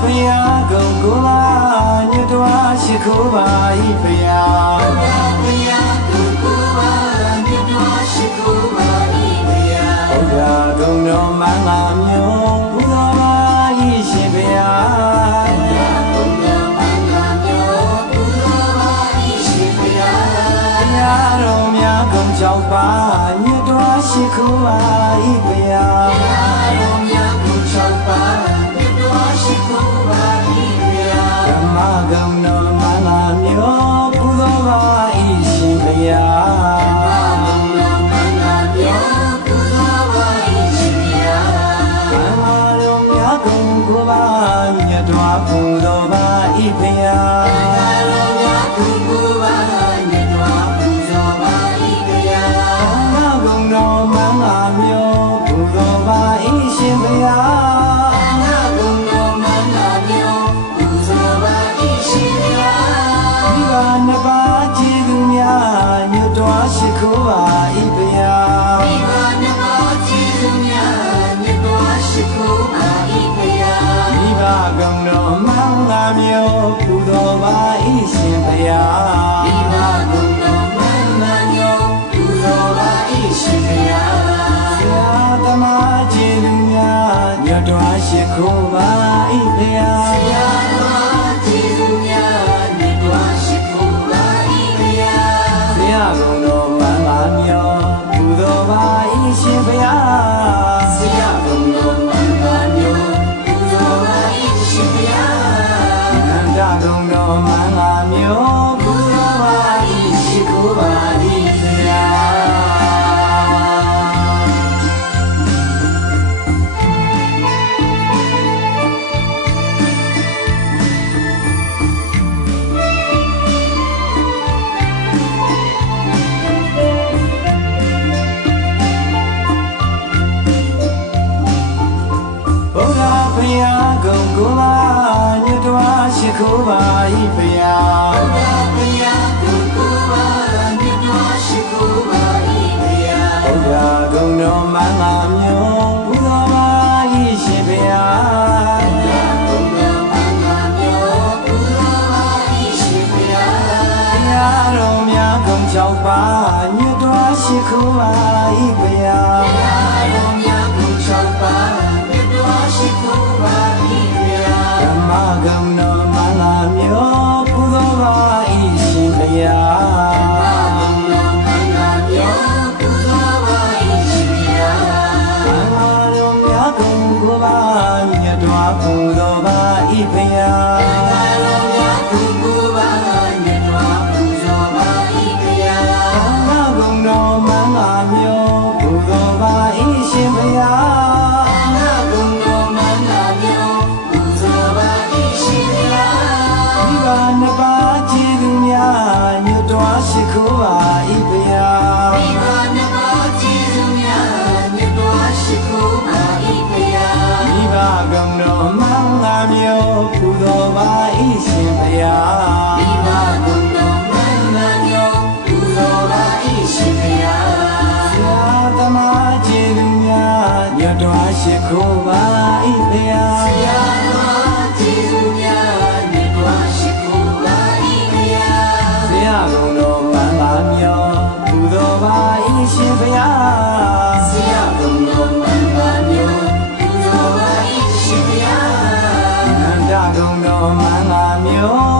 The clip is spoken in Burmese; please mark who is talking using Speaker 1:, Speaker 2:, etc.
Speaker 1: ဘုရားကုံကိုလာညတော်ရှိခိုးပါ၏ဖျား ကုန်ကြောက်ပါမြတ်တော်ရှိခိုးပါ၏ဗျာ မျိုးပူတော်ပါ၏ရှင်ဘုရားမိဘဘုံတော်မှန်မှန်မျိုးပူတော်ပါ၏ရှင်ဘုရားဆရာသမားကျေလူများညွတ်တော်ရှိခိုးပါ ရားကုံကိုပါညတွားရှိခိုးပါ၏ဖယားဘုရားကုံကိုပါညတွားရှိခိုးပါ၏ဖယားဘုရားကုံတော်မှငါမျိုးဘုရားပါ၏ရှင်ဖယားကြောက်ပါညတွားရှိခိုးပါ၏ဘုရားဘုရား ပါမြတ်တော်ပူတော်ပါဤဖျား ရှိခိုးပါ၏ဗျာဆရာမကျေးဇူးများနေပါရှိခိုးပါ၏ဗျာဆရာကုန်တော်မန္တာမြောပူတော်ပါ၏ရှင်ဗျာဆရာကုန်တော်မန္တာမြောပူတော်ပါ၏ရှင်ဗျာနန္ဒကုန်တော်မန္တာမြော